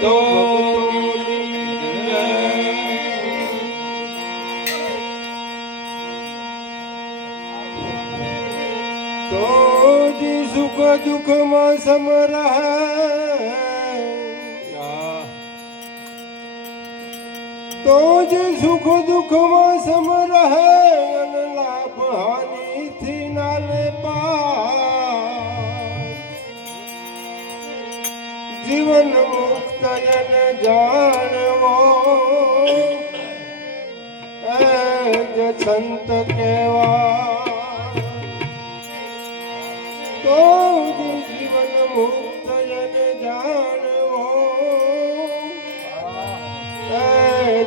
તો સુખ દુઃખમાં સમરહ તો જ સુખ દુઃખમાં સમરહ અને લાભ હાનિથી નાલે જીવન મુક્ત જાણવો જ સંત કેવા તો જીવન મુક્ત જાણવો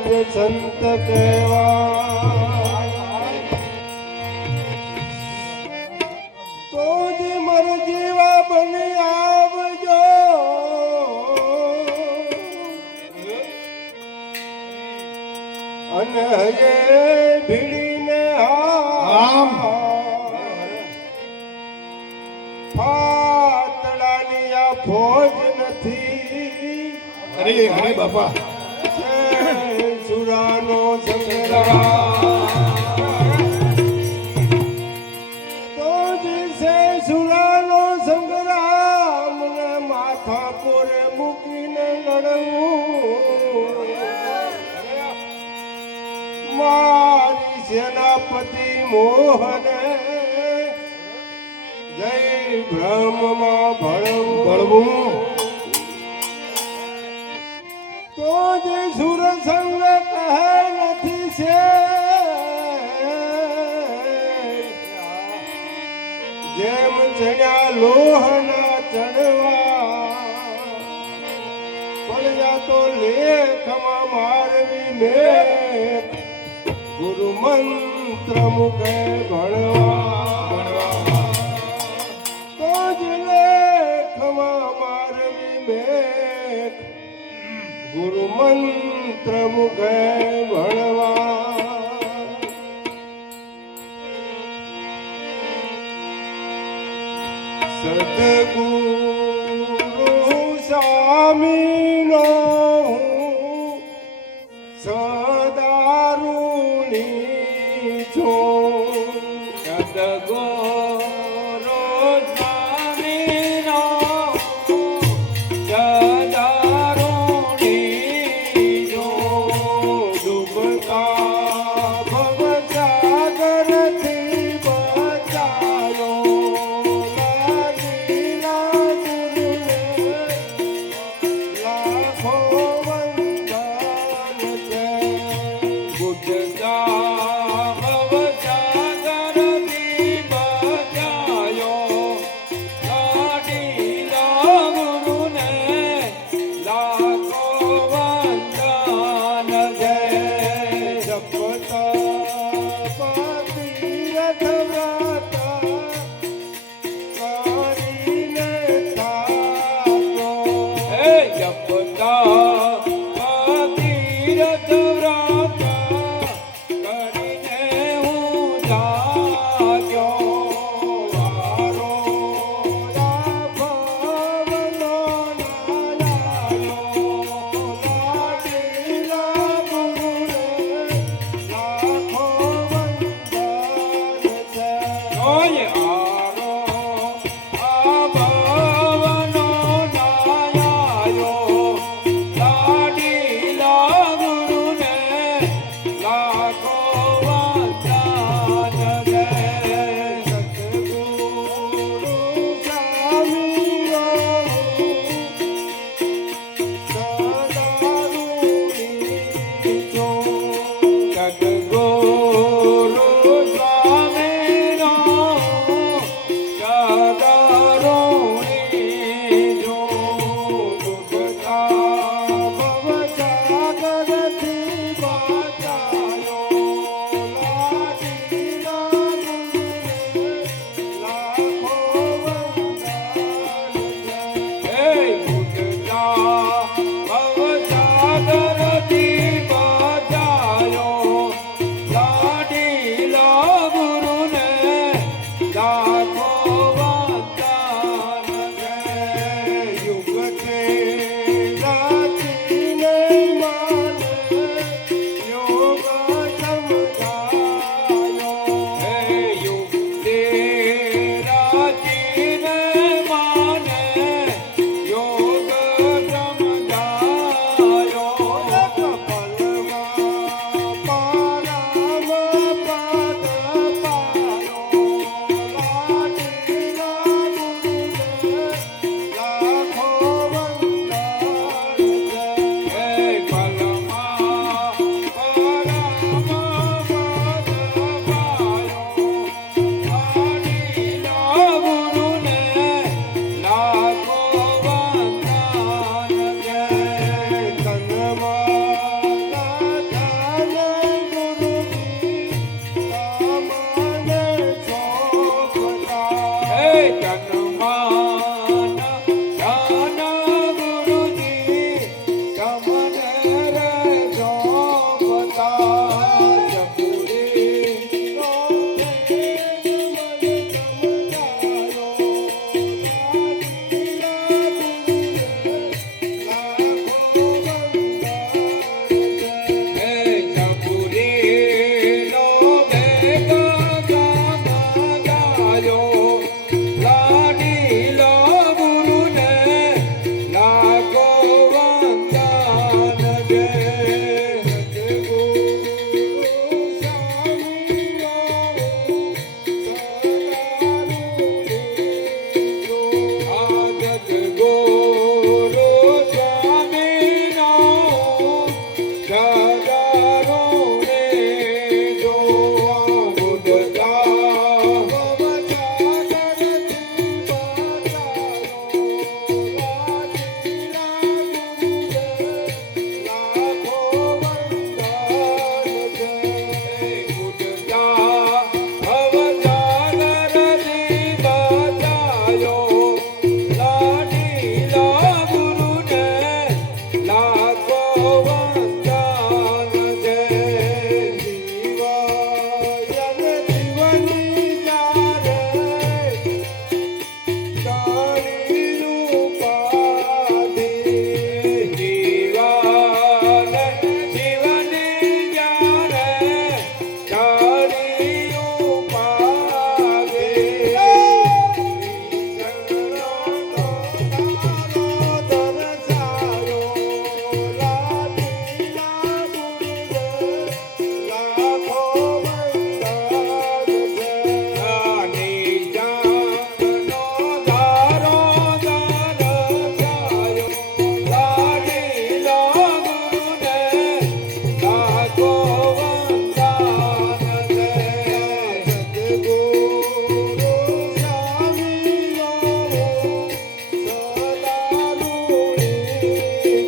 જ સંત કેવા તો જ મર જીવા બની આવજો અને હજે ભીડીને ફાતડાની આ ફોજ નથી અરે હરે બાપા સુરાનો સંગ્રામ તો દિવસે સુરાનો સંગ્રામ ને માથા કોરે મૂકીને લડવું મારી સેનાપતિ મોહને જય બ્રહ્મમાં ભળવું તો જે સુર સંગ કહે નથી છે જેમ ચણ્યા લોહના ચણવા પડ્યા તો લેખમાં મારવી મેં ગુરુ મંત્ર મુખે ભણવા તો જ લેખમાં મારવી મેં ગુરુ મંત્ર મુખે ભણવા સદગુરુ સ્વામીનો સદા ઋણી છું સદગુરુ સ્વામીનો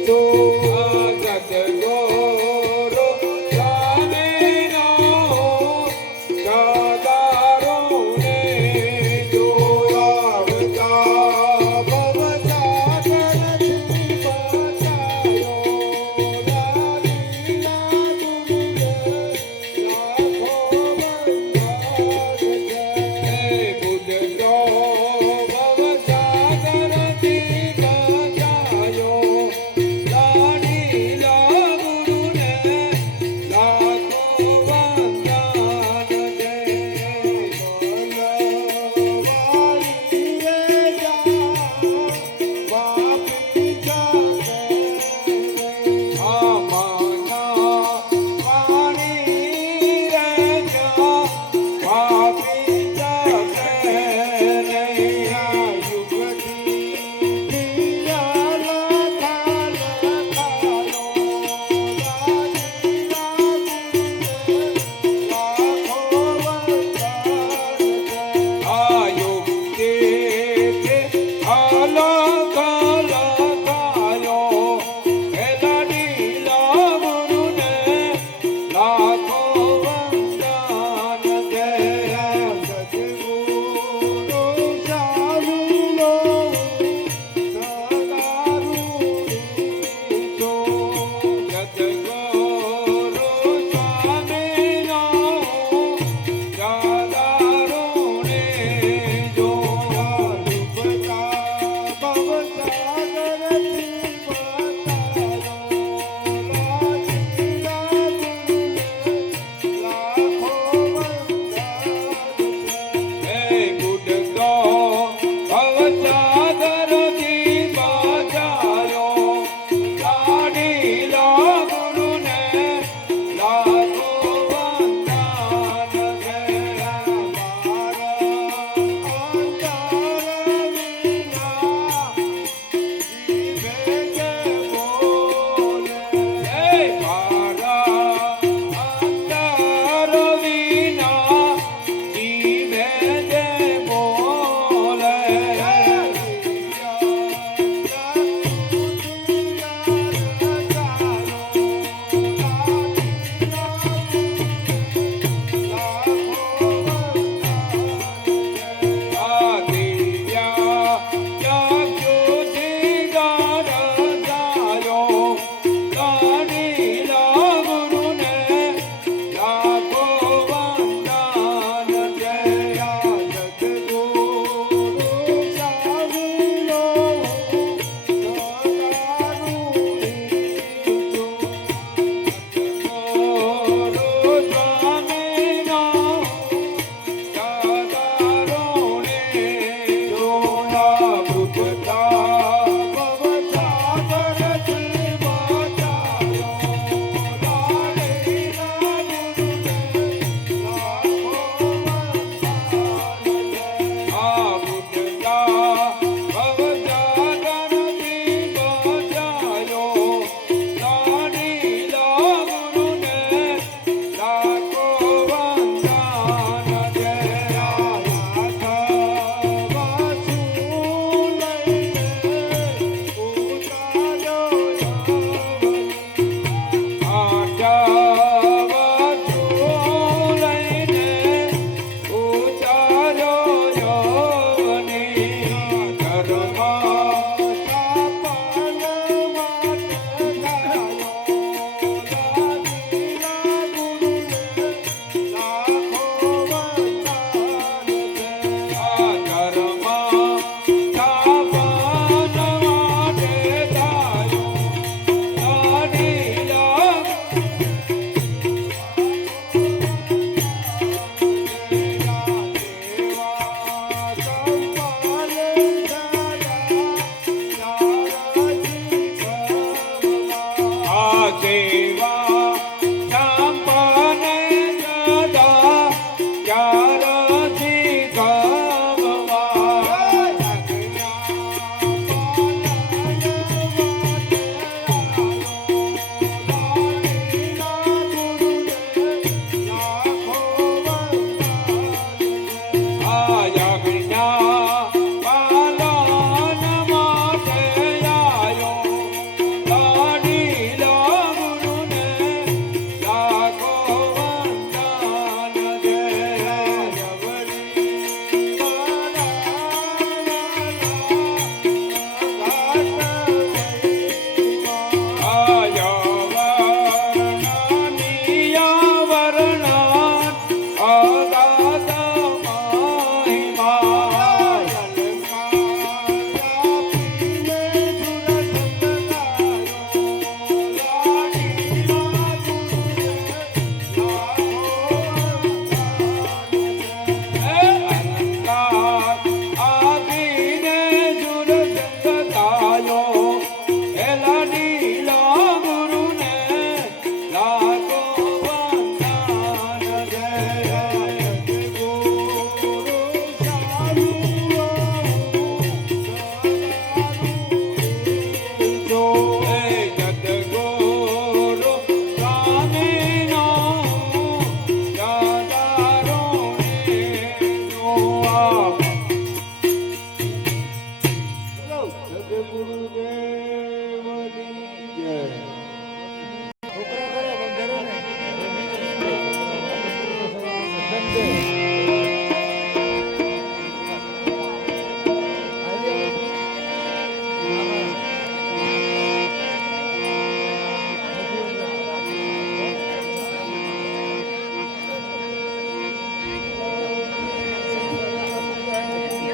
છું સદગુરુ સ્વામીનો સદારુને જો આવતા ભવસાગરથી બચાયો લાલીલા દુર્ગે લાખો વંદન છે.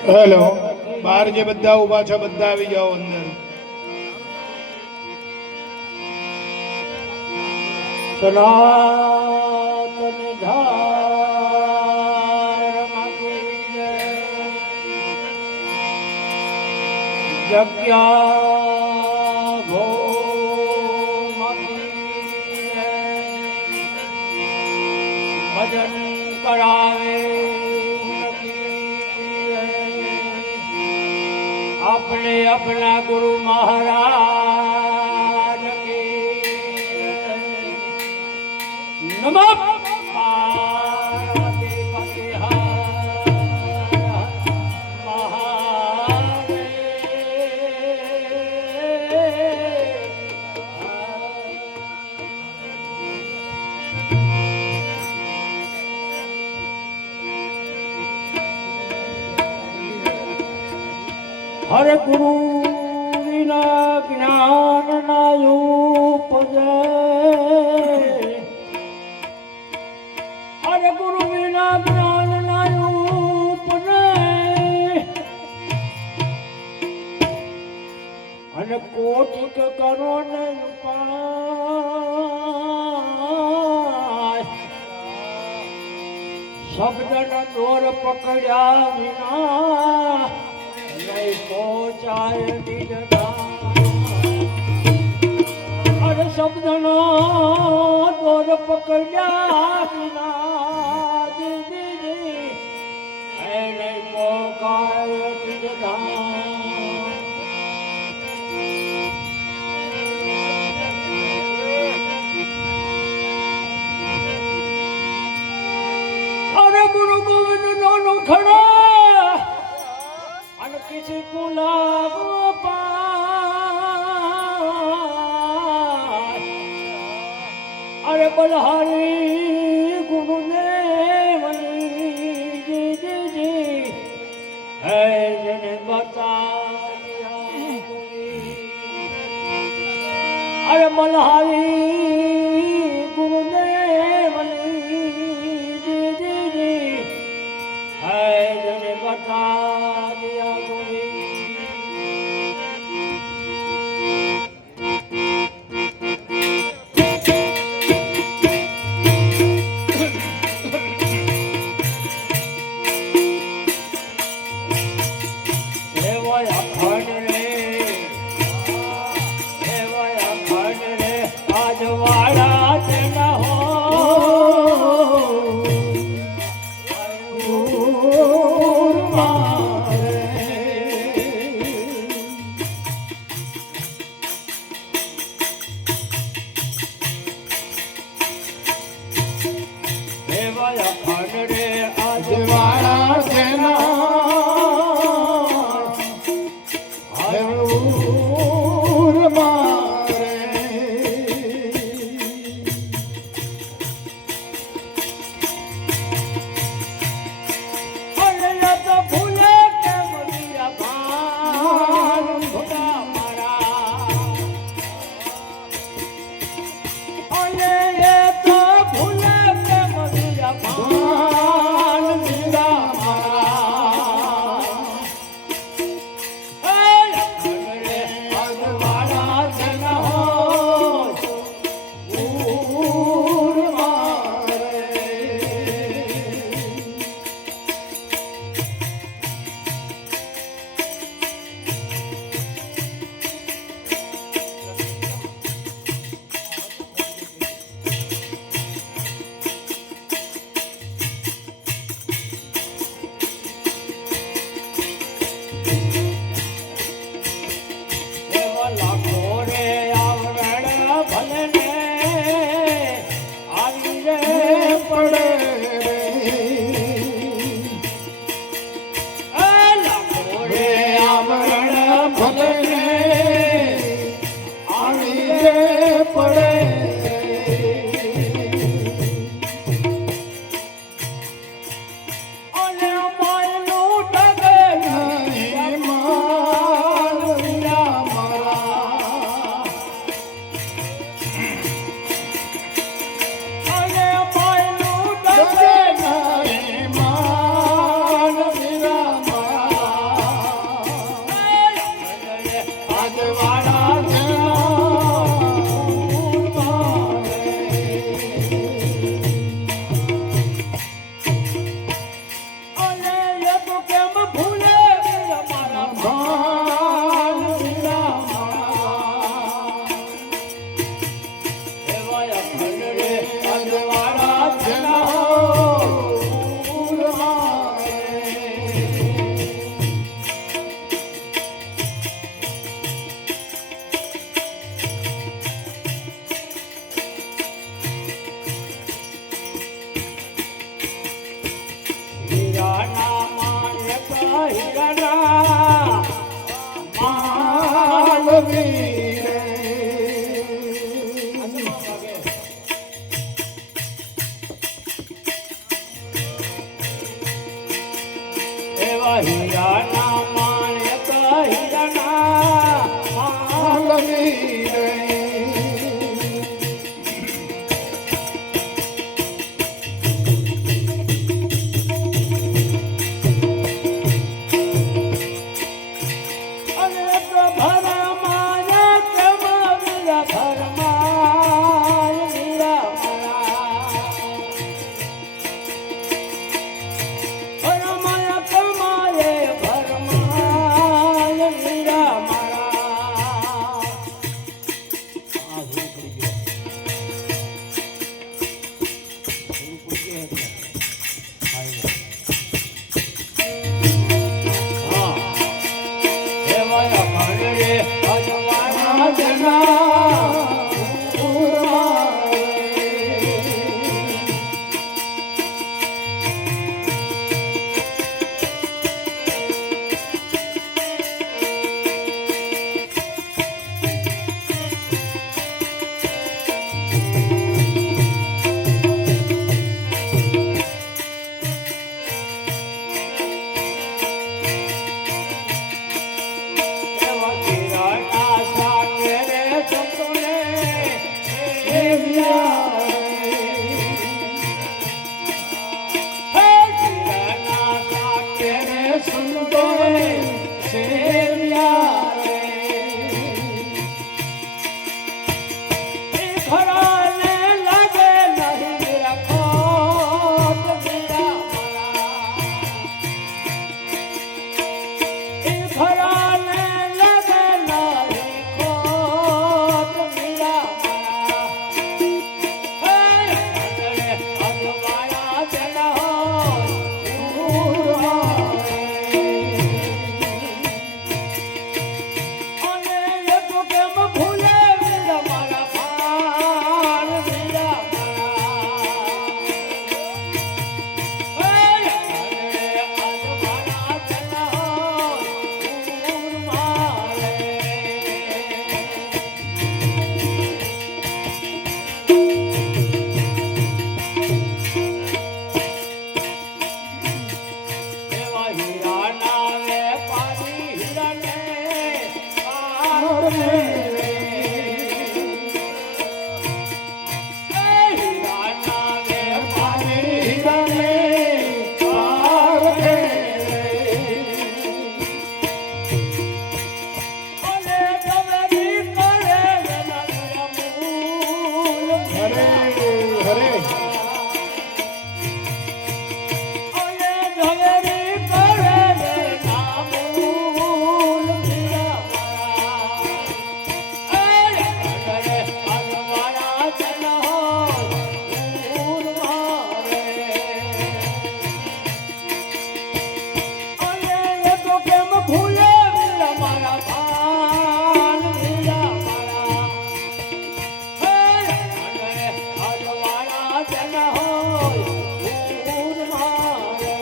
હેલો બહાર જે બધા ઊભા છે બધા આવી જાઓ અંદર. સનાતન ધર્મ કી જય. જગ્યા ભોમ કી જય. ભજન કરાવે अपने अपना गुरु महाराज के नमः पार्वती पते हर महादेव. हरे गुरु विना ज्ञान ना उपजे. हरे गुरु विना ज्ञान ना उपजे. અને કોટિક કરો ને ઉપાય શબ્દના દોર પકડ્યા વિના નહીં પહોંચાય નિજ ધામ. અરે શબ્દનો દોર પકડ્યા વિના દીદી એને પહોંચાય નિજ ધામ. अरे गुरु गोविंद दोनों खड़ा अन किसी को लागो पार. अरे बलहारी गुरुदेवनी जी जी जी है जने बता दिया. अरे बलहारी गुरुदेवनी बता दिया गोरी. देवया खंड रे आज वाला तेरा हो. વાળા જેના હરૂર મારે. તો ભૂલે કે મલિયા ભાન ભૂલા મારા. અલે તો ભૂલે કે મલિયા ભાન ભૂલા મારા. એ લખડે અજવાળા જના હોય હરૂર મારે. લાખો રે આવરણ ભલને આવી રે પડે રે લાખો રે રે આવરણ ભલે આવી રે પડે. અને માયનું ડગે નહીં માલવીરા મારા. અને માયનું ડગે નહીં માલવીરા મારા. એવા હીરાના માણેક હીરાના માલની રે અને પ્રભરમાં કેમાં વીરા ઘરમાં વીરા મારા ભરમાયા કમાયે ભરમાય વીરા મારા આ ઝૂંપડી ગયો ઝૂંપડી ગયો હા એવાયા ભણરે અજવાના જના એવા કિરણના સાથે રે સંતોને એવ્યા હે કિરણના સાથે રે સંતોને સેવ્યા એ ખરાને લાગે નહીં રાખો વીરા મારા એ ખરાને લાગે નહીં ખોટ વીરા મારા હે અજવાયા જના અને એ તો કેમ ભૂલે વીરા મારા ભાર વીરા મારા હરે હરે ભૂલે વીરા મારા ભાન વીરા મારા અજવાળા જના હોય ભૂલ મારે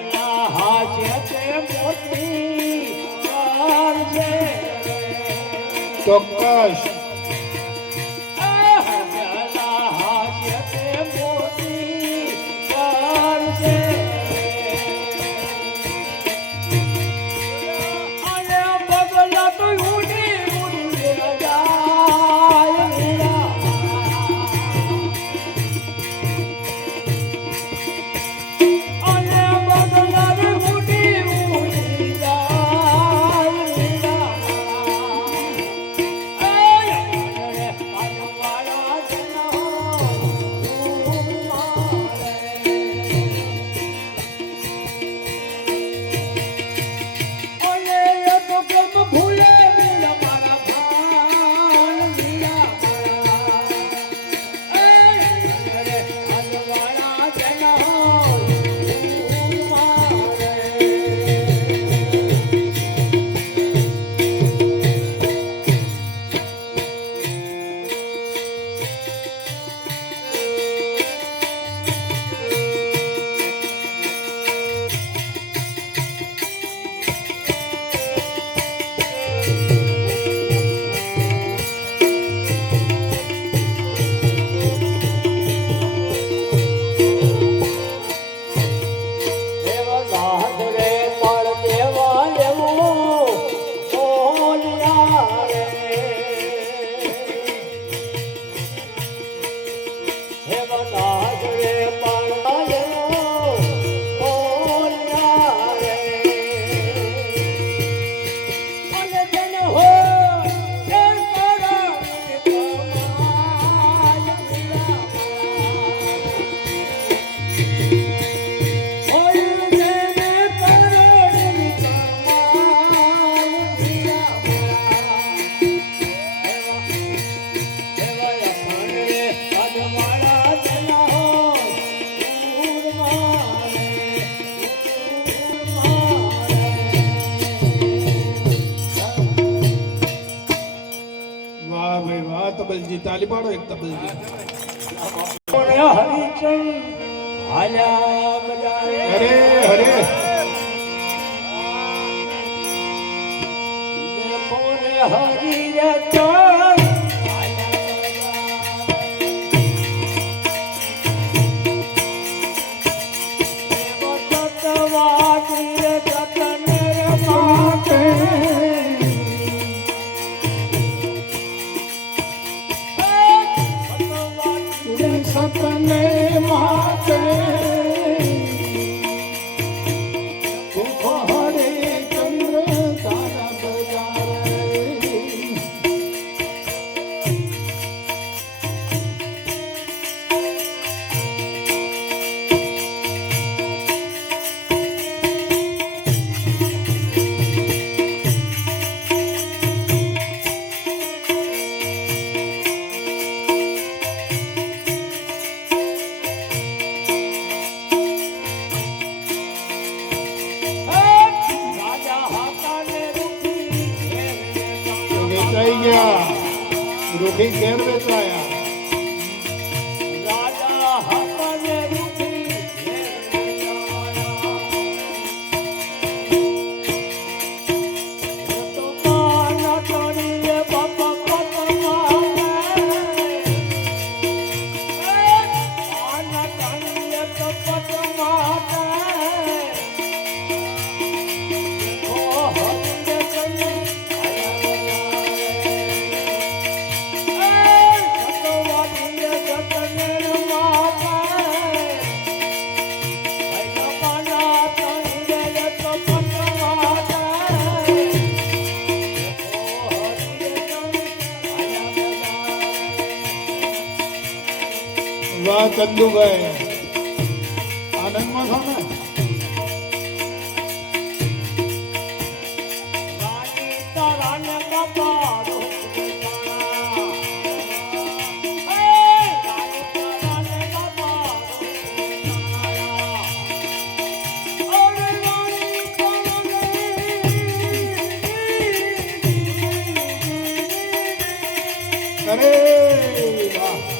અંજલા હાજે તે મોતી કારજે ચોક્કસ અંજલા હાજે તે મોતી કારજે અને બગલા તો ઉડી ઉડી જાય વીરા અને બગલા રે ઉડી ઉડી જાય વીરા પાડો એક તબલજી હરિચંદ હાલ્યા બજારે હરે હરે કોને હરિ રચન સતને માતે હરે ચંદ્ર તારા બજારે વેચાઈ ગયા રૂખી ઘેર વેચાયા રાજા હાથને રૂખી તો કાના તણીએ બાપા આના તણીએ તો પટમાતા વાહ ચંદુભાઈ આનંદમાં છો ને અરે વાહ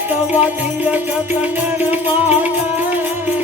સતવાદી જગન માતા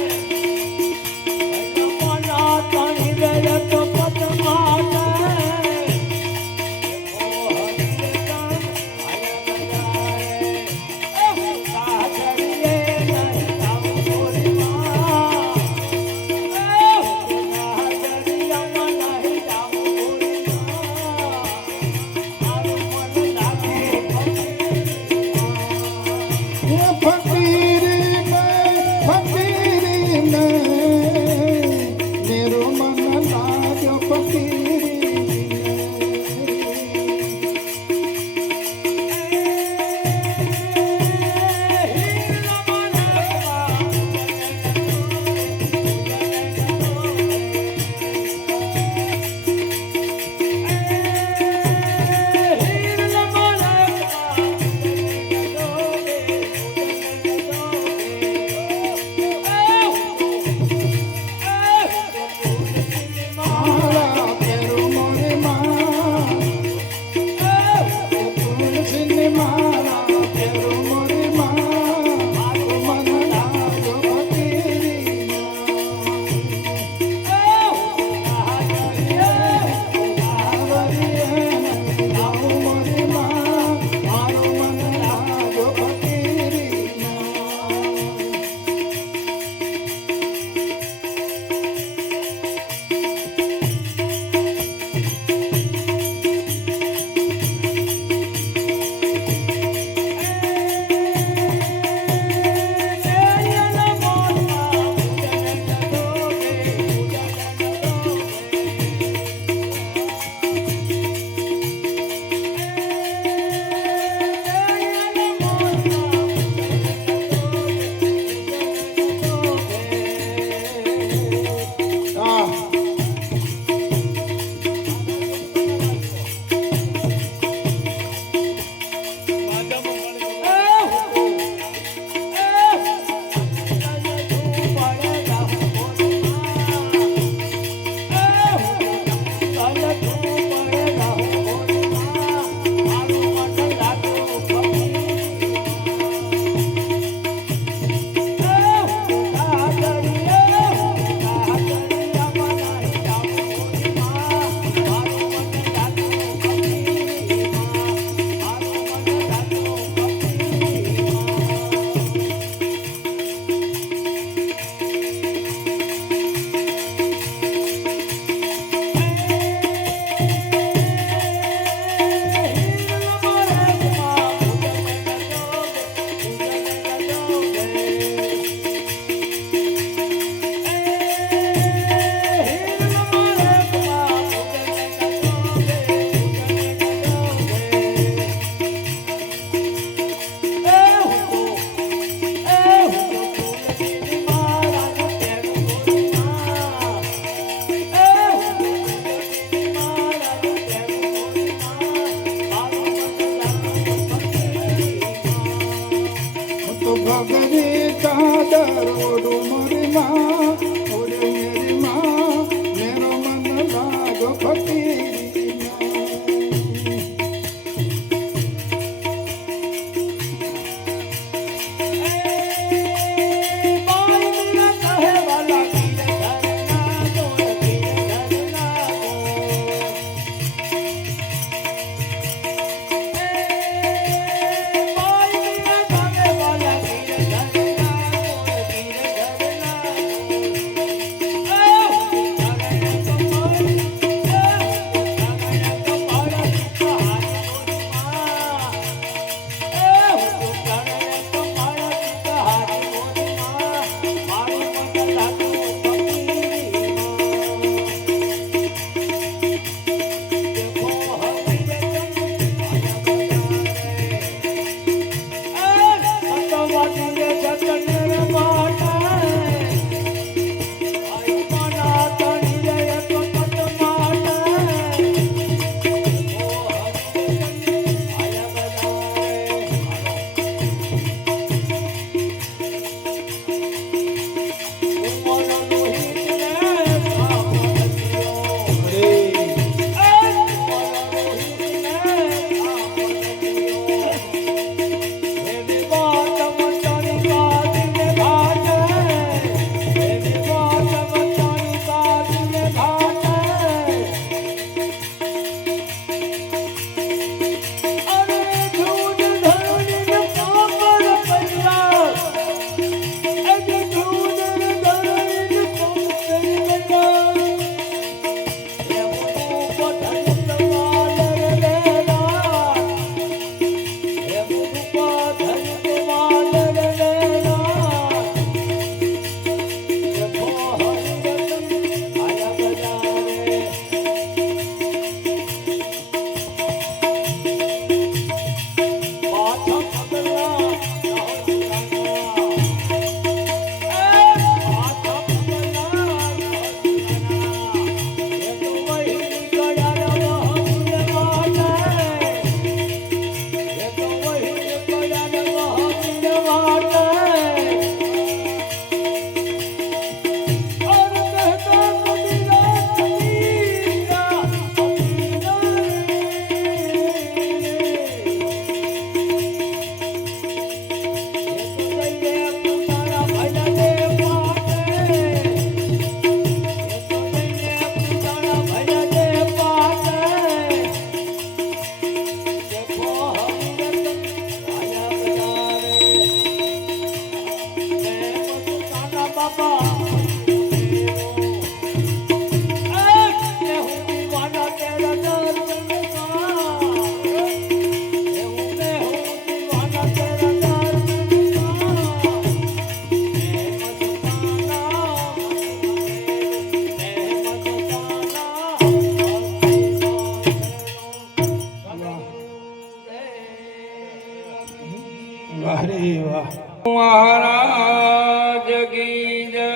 વાહ રે વાહ. મહારાજ કી જય.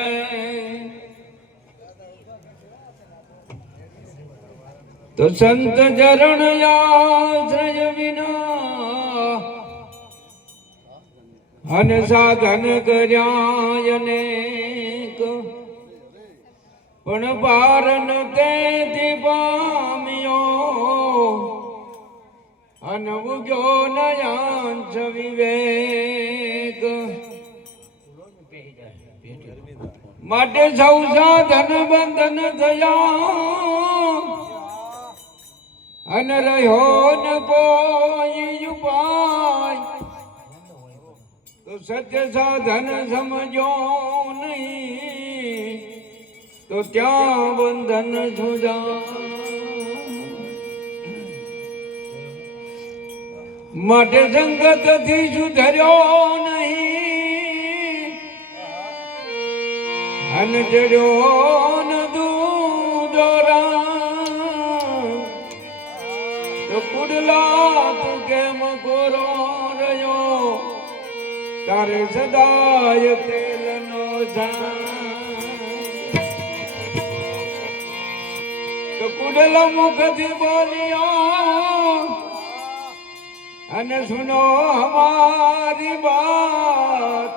તો સંત ચરણ આશ્રય વિના અને સાધન કર્યા અનેક, પણ પારન તેથી પામ્યો અને ઉગ્યો નયાંશ વિવેક. માટે સૌ સાધન બંધન થયા અને રહ્યો ન કોઈ ઉપાય. તો સત્ય સાધન સમજો નહીં તો ત્યાં બંધન સુજા. માટે સંગત થી સુધર્યો નહીં અને ચડ્યો ન દૂધોરા. તો કુડલા તું કેમ કોરો રહ્યો, તારે સદાય તેલ નો તો કુડલા મુખ થી બોલ્યો અને સુનો હમારી બાત.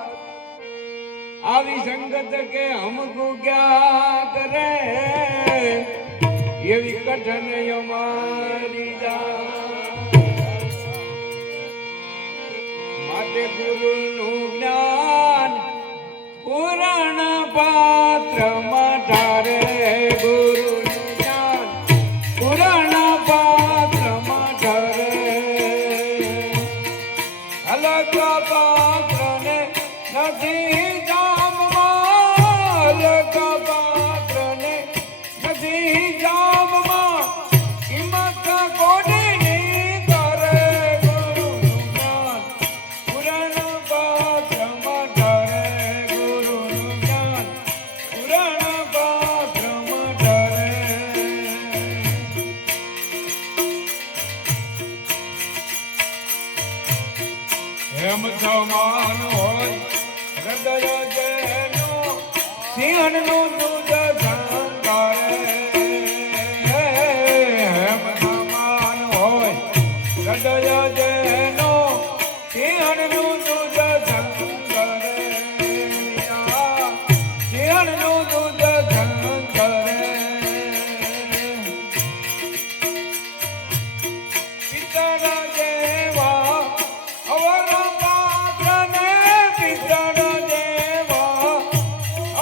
આવી સંગત કે હમકો ક્યા કરે, એવી કઠન અમારી જા માટે ગુરુનું જ્ઞાન પુરાણ પાત્રમાં ધારે ગુરુનું જ્ઞાન પુરાણ પાત્રમાં ધારે અલગ પાત્રને નથી જામમાં અલગ પાત્રને નથી જામમાં કિંમત કોડીની કરે ગુરુનું જ્ઞાન પુરાણ પાત્રમાં ધારે ગુરુનું જ્ઞાન પુરાણ પાત્રમાં ધારે એમ સમાન હોય હૃદય જેનો સિંહણનું દૂધ સંગારે એમ સમાન હોય હૃદય જેનો સિંહણનું દૂધ સંગારે સિંહણનું દૂધ સંગારે પિતાના જેવા અવર પાત્રને પિતાના જેવા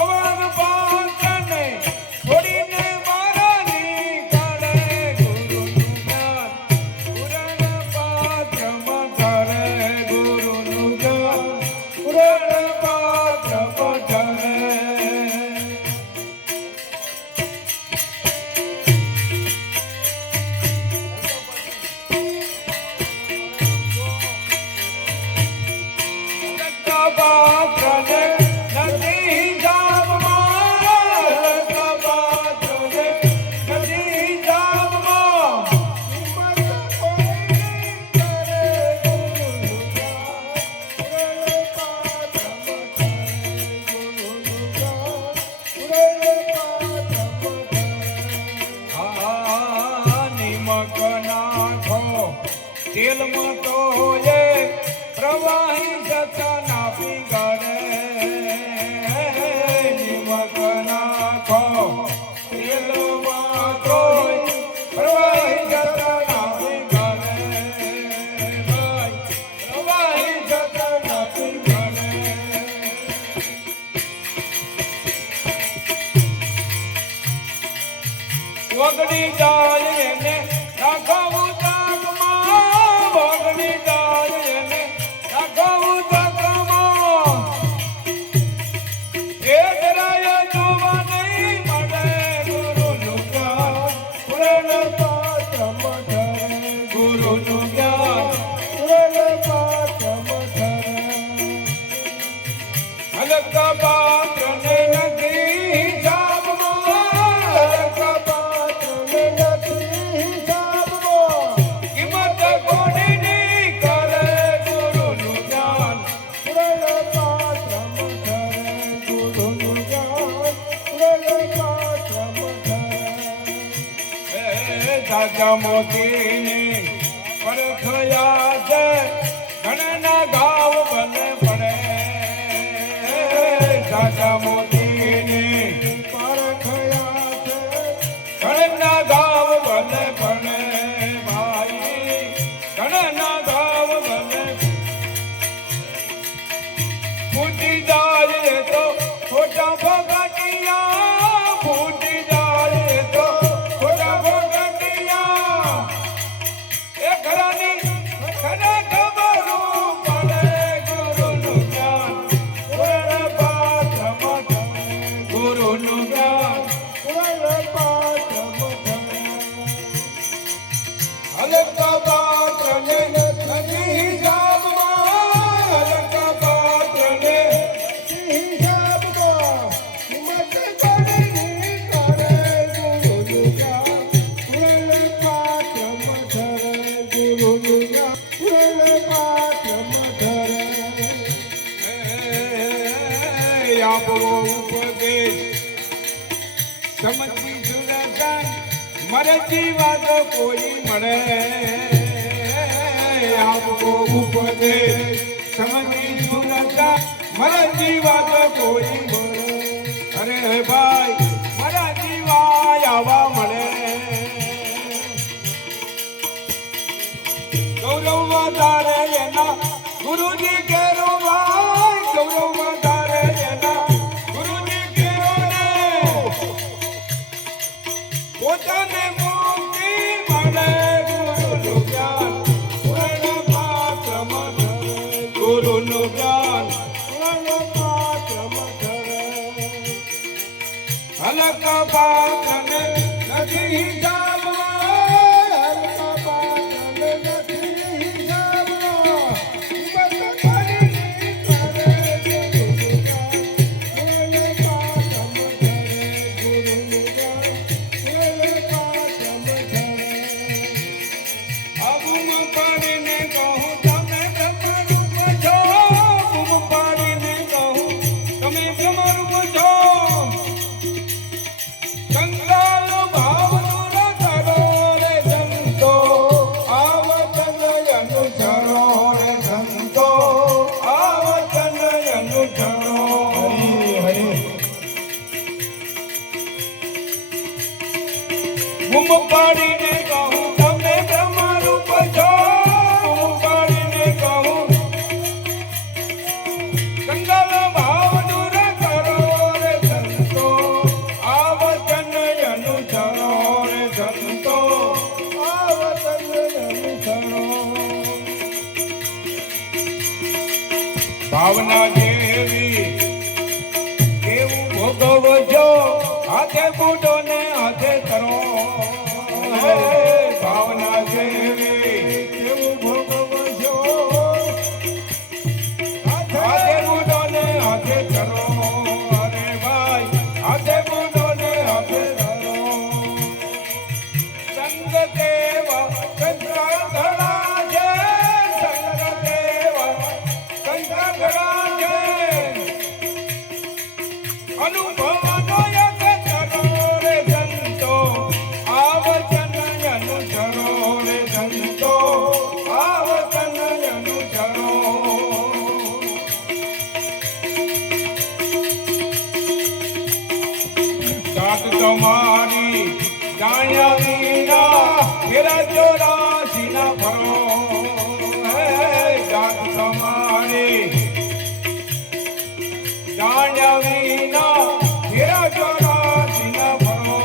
અવર પાત્રને છોડીને મારાની કાળે ગુરુનું જ્ઞાન પુરાણ પાત્રમાં ધારે ગુરુનું જ્ઞાન પુરાણ પાત્રમાં ધારે પાત્રને નથી જામમાં પાત્રને નથી જામમાં કિંમત કોઈની કરે ગુરુનું જ્ઞાન પાત્રમાં ગુરુનું જ્ઞાન પાત્રમાં નિમક નાખો તેલમાં તો એ પ્રવાહી જતા ના પીગળે નિમક નાખો તેલમાં તો પ્રવાહી જતા ના પીગળે ભાઈ પ્રવાહી જતા ના પીગળે વગડી જાય એને રાખવું તાકમાં વગડી જાય એને રાખવું તાકમાં એ જરાય જોવા નહીં મળે ગુરુનું જ્ઞાન પુરાણ પાત્રમાં ધારે ગુરુનું જ્ઞાન પુરાણ પાત્રમાં ધારે અલગ પાત્રને નથી જામમાં અલગ પાત્રને નથી જામમાં કિંમત કોડીની કરે ગુરુનું જ્ઞાન પુરાણ પાત્રમાં ધારે ગુરુનું જ્ઞાન પુરાણ પાત્રમાં ધારે દાદા મોતીની પરખયા છે ઘણના ગાવ ભલે પડે દાદા મોતીની પરખયા છે ઘણના ગાવ ભલે પડે ભાઈ ઘણના ગાવ ભલે ફૂટી જાય તો ખોટા ભગટિયા ફૂટી જાય તો ખોટા ભગટિયા એ ઘરાની ઘરે ખબરું પડે ગુરુનું જ્ઞાન પુરાણ પાત્રમાં ધારે ગુરુનું જ્ઞાન પુરાણ પાત્રમાં ધારે અલગ પાત્રને નથી જામમાં અલગ પાત્રને નથી જામમાં કિંમત કોડીની કરે ગુરુનું જ્ઞાન પુરાણ પાત્રમાં ધારે ગુરુનું જ્ઞાન પુરાણ પાત્રમાં ધારે આપો ઉપદેશ સમજી સુરતન મરજી વાતો કોઈ મળે આપો ઉપદેશ સમજી સુરતન મરજી વાતો કોઈ મળે અરે ભાઈ મરજી વાય આવા મળે વધારે એના ગુરુજી કેરો ભાઈ ગૌરવ વધારે એના ગુરુજી કેરો ને પોતાને મુક્તિ મળે ગુરુનું જ્ઞાન પૂર્ણ પાત્રમાં ધરે ગુરુનું જ્ઞાન પૂર્ણ પાત્રમાં ધરે હલકા પાત્રને નથી હિસાબમાં હલકા પાત્રને નથી હિસાબમાં બસ કરીને કરે ગુરુનું જ્ઞાન પૂર્ણ પાત્રમાં ધરે ગુરુનું જ્ઞાન પૂર્ણ પાત્રમાં ધરે બૂમ પાડીને કહું તમે બ્રહ્મરૂપ છો બૂમ પાડીને કહું તમે બ્રહ્મરૂપ છો કંગાલ ભાવ દૂર કરો રે સંતો આ વચન અનુસરો રે સંતો આ વચન અનુસરો હરે બૂમ પાડીને કહું તમે બ્રહ્મરૂપ છો બૂમ પાડીને કહું કંગાલ ભાવ દૂર કરો રે સંતો આ વચન અનુસરો રે સંતો આ વચન અનુસરો ભાવના જેવી કેવું ભોગવજો હાથે બૂઢો ને હાથે કરો હે ભાવના જેવી કેવું ભોગવજો હાથે બૂઢો ને હાથે કરો અરે ભાઈ હાથે બૂઢો ને હાથે કરો સંગ દેવા કંકર ધડા છે સંગ દેવા કંકર ધડા છે અનુભવનો એક કરો રે સંતો આ વચન અનુસરો રે સંતો આ વચન અનુસરો સાત તમારી જાણ્યા વિના ફેરા ચોરાસી ના ફરો હે સાત તમારી જાણ્યા વિના ફેરા ચોરાસી ના ફરો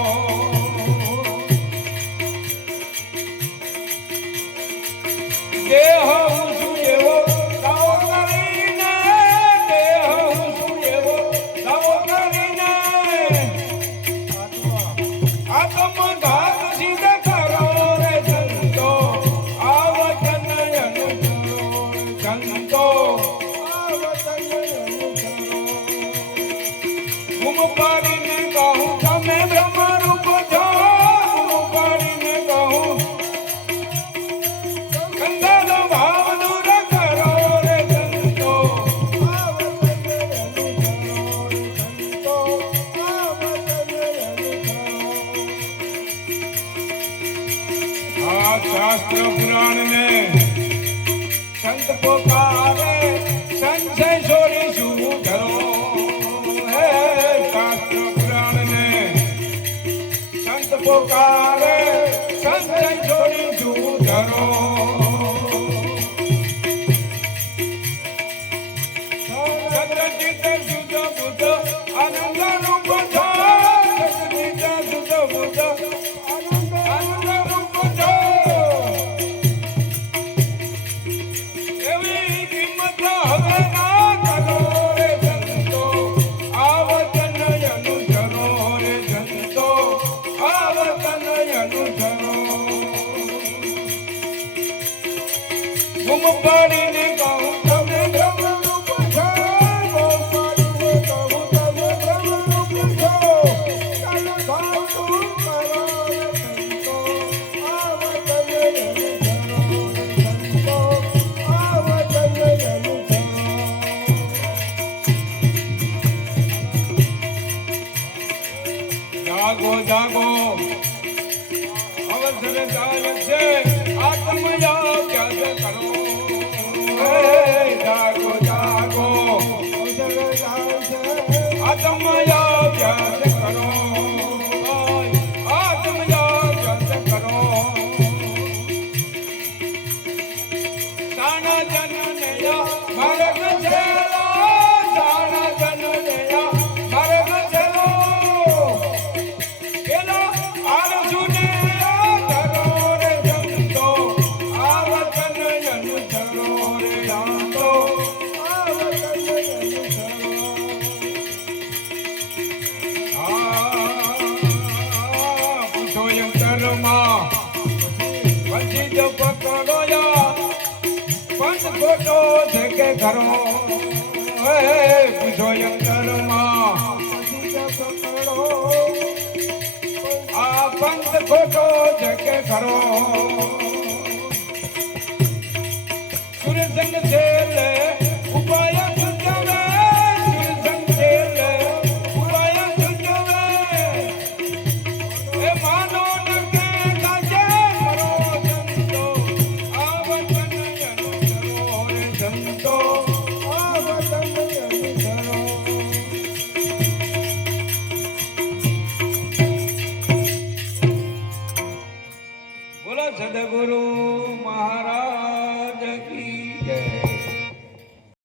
દેહ હું છું એવો દાવો કરીને દેહ હું છું એવો દાવો કરીને આત્મઘાત સિદ્ધ કરો રે સંતો આ વચન અનુસરો સંતો આ વચન અનુસરો બૂમ પાડીને કહું તમે બ્રહ્મરૂપ છો બૂમ પાડીને કહું કંગાલ ભાવ દૂર કરો રે સંતો આ વચન અનુસરો રે સંતો આ વચન અનુસરો આ શાસ્ત્ર પુરાણ ને સંત પોકારે સંશય છોડી શું કરો હે શાસ્ત્ર પુરાણ ને સંત પોકારે સંશય છોડી શું કરો સતચિત શુદ્ધ બુદ્ધ આનંદ રૂપ છો સતચિત શુદ્ધ બુદ્ધ આનંદ રૂપ છો એવી કિંમત હવે ના કરો રે સંતો આ વચન અનુસરો રે સંતો આ વચન અનુસરો બૂમ પાડીને કહું તમે બ્રહ્મરૂપ છો બૂમ પાડીને કહું તમે બ્રહ્મરૂપ છો કાલ ભાવ દૂર કરો રે સંતો આ વચન અનુસરો રે સંતો આ વચન અનુસરો જાગો જાગો અવસર જાય છે આત્મયા કરો હે જાગો જાગો અવસર જાય છે આત્મયા કરો આત્મયા કરો બીજો પકડો યા પંચ ખોટો છે કે ખરો પૂછો અંતરમાં આ પંચ ખોટો છે કે ખરો સુરસંગ છે લે ઉપાય સુજવે સુરસંગ છે લે ઉપાય સુજવે એ માનો ન કે કાજે કરો સંતો આ વતન જનો કરો રે સંતો આ વતન જનો કરો બોલો સદગુરુ મહારાજ કી જય